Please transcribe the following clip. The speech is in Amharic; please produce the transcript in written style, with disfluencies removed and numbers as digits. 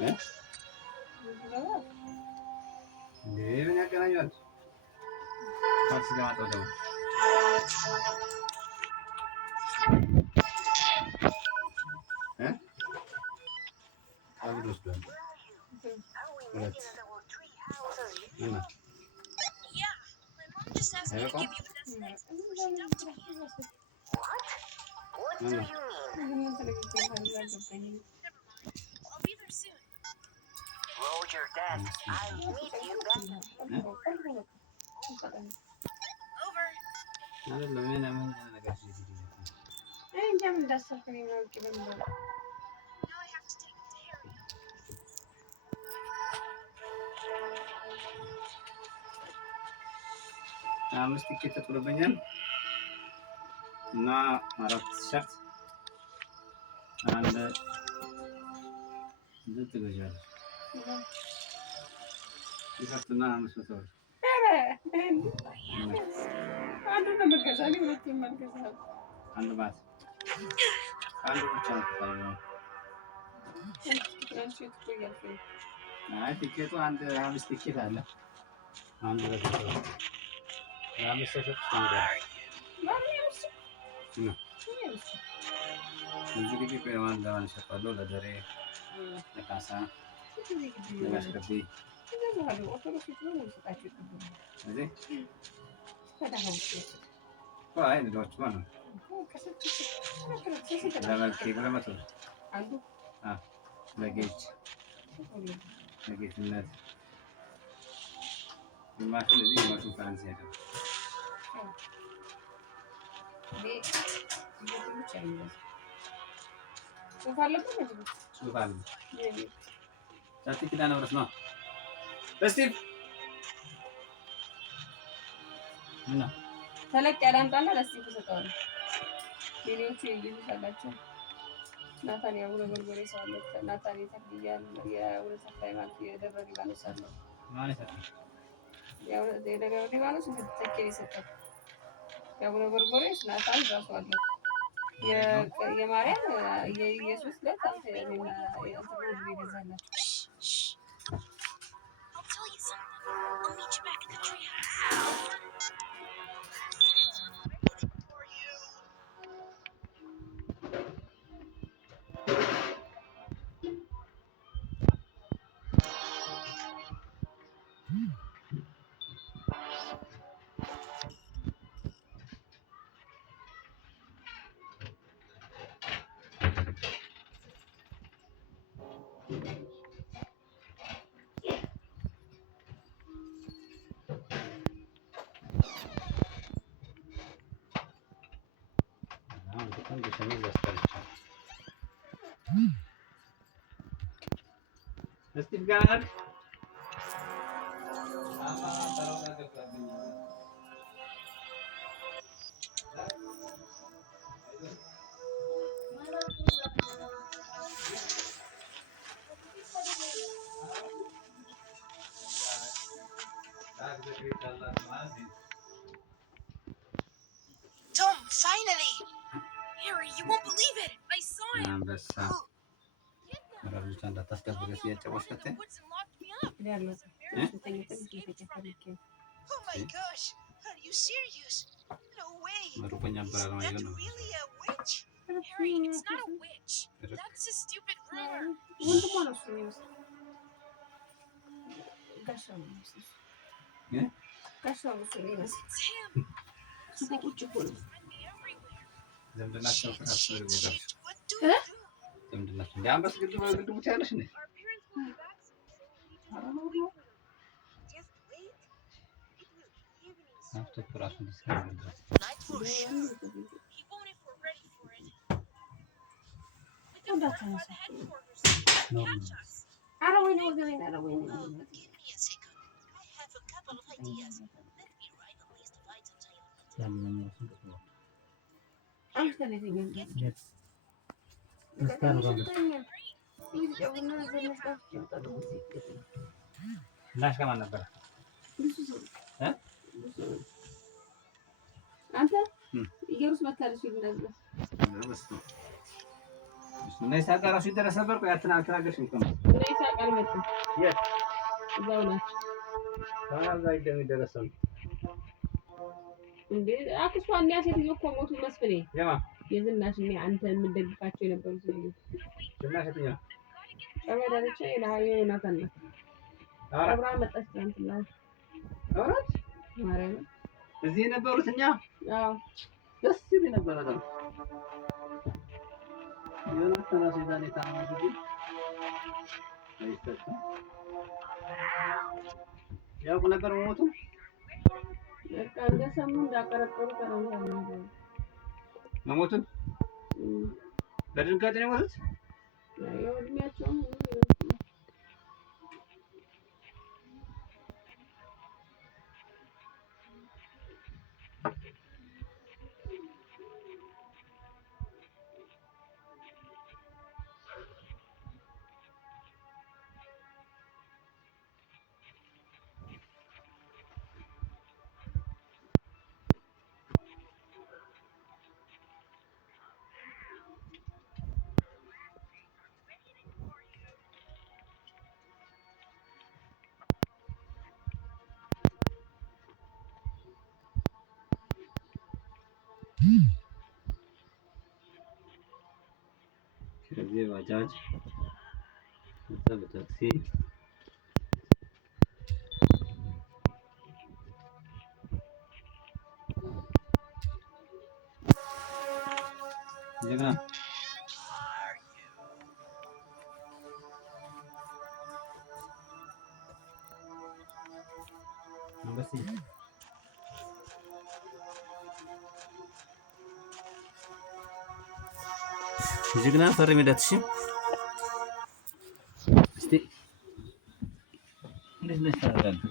ምን ያገናኛል? ታክሲ ለማጠብ ደግሞ Roger that. I'll meet you back. Over. አምስት ቲኬት ተጥሎብኛል እና 4 ቲሸርት አንድ ዝት ገዣለሁ። ቲሸርትና 500 ብር አንድ ነው መገዛልኝ። ሁለቱም መልገዛል። አንድ ባስ አንድ ብቻ ነው ታየው። ቲኬቱ አንድ 5 ቲኬት አለ። አንድ ለተሰጠው አምስት ቲሸርት ነው። እዚህ ግቢ ለማን ይሰጣለሁ? ለደሬ ለካሳ ለማስገቢ አይ ልጆች ማለት ለመልኬ ብለመቶ ለጌትነት ግማሹ ለዚህ ግማሹ ፈረንሳይ ሄደ። ጽሑፍ አለበት። ጽሑፍ አለ። ጫት ኪዳነ ምሕረት ነው። እስቲቭ እና ተለቅ ያለ አምጣና ለስቲቭ ሰጠዋለሁ። ሌሎቹ ይይዙታላቸው። ናታን ያውነ ጎርጎሬ ሰው አለ። ናታን የተክልያል የአውነ ተክላይ ማለት የደብረ ሊባኖስ አለ ማለት ነው። የአውነ የደብረ ሊባኖስ ተከታይ ይሰጣል። የአውነ ጎርጎሬ ናታን ራሱ አለ። የማርያም የኢየሱስ ለት አንተ ይገዛላችሁ። እስቲቭ ጋር Tom, finally! Harry, you won't believe it! I saw him! Oh my gosh! Are you serious? No way! That's really a witch? Harry, it's not a witch. That's a stupid rumor. Yeah? It's him. It's like he tries to find me everywhere. Shit. What do we do? Our parents will be back soon, so we just wait. Just wait. It will be evening soon. Night for sure. Even if we're ready for it. We can run by the headquarters and catch us. I don't know. Give me a second. I have a couple of ideas. Let me write a list of items I want. ናሽ ከማን ነበር? አንተ ኢየሩስ መታለች ይሉ ነበር። እና ይሳቅ እራሱ ይደረስ ነበር። ቆይ አትናገርሽም እኮ ነው። እና ይሳቅ አልመጣም። የት እዛው ናቸው። እዛ ይደረሳል እንዴ አክስቷ እና ሴትዮ እኮ ሞቱ። መስፍኔ የማ የዝናሽ እና አንተ የምትደግፋቸው የነበሩት ልጅ ዝናሽ የትኛው ተመዳለች የላዩ ናታና አብራ መጣች ትናንትና። አውራት ማርያም እዚህ የነበሩት እኛ አዎ ደስ ይል ነበር። በጣም የሆነ ሴዛን የታመመ ጊዜ አይስተት ያውቁ ነበር ሞቱ። በቃ እንደሰሙ እንዳቀረቀሩ ተናግረው መሞቱን በድንጋጤ ነው የሞቱት። ያው እድሜያቸው ከዚህ ባጃጅ በታክሲ ጀግና አንበሲ ጀግና ፈርሜ ዳትሽ እስቲ እንዴት ነሽ ታደርጋለህ?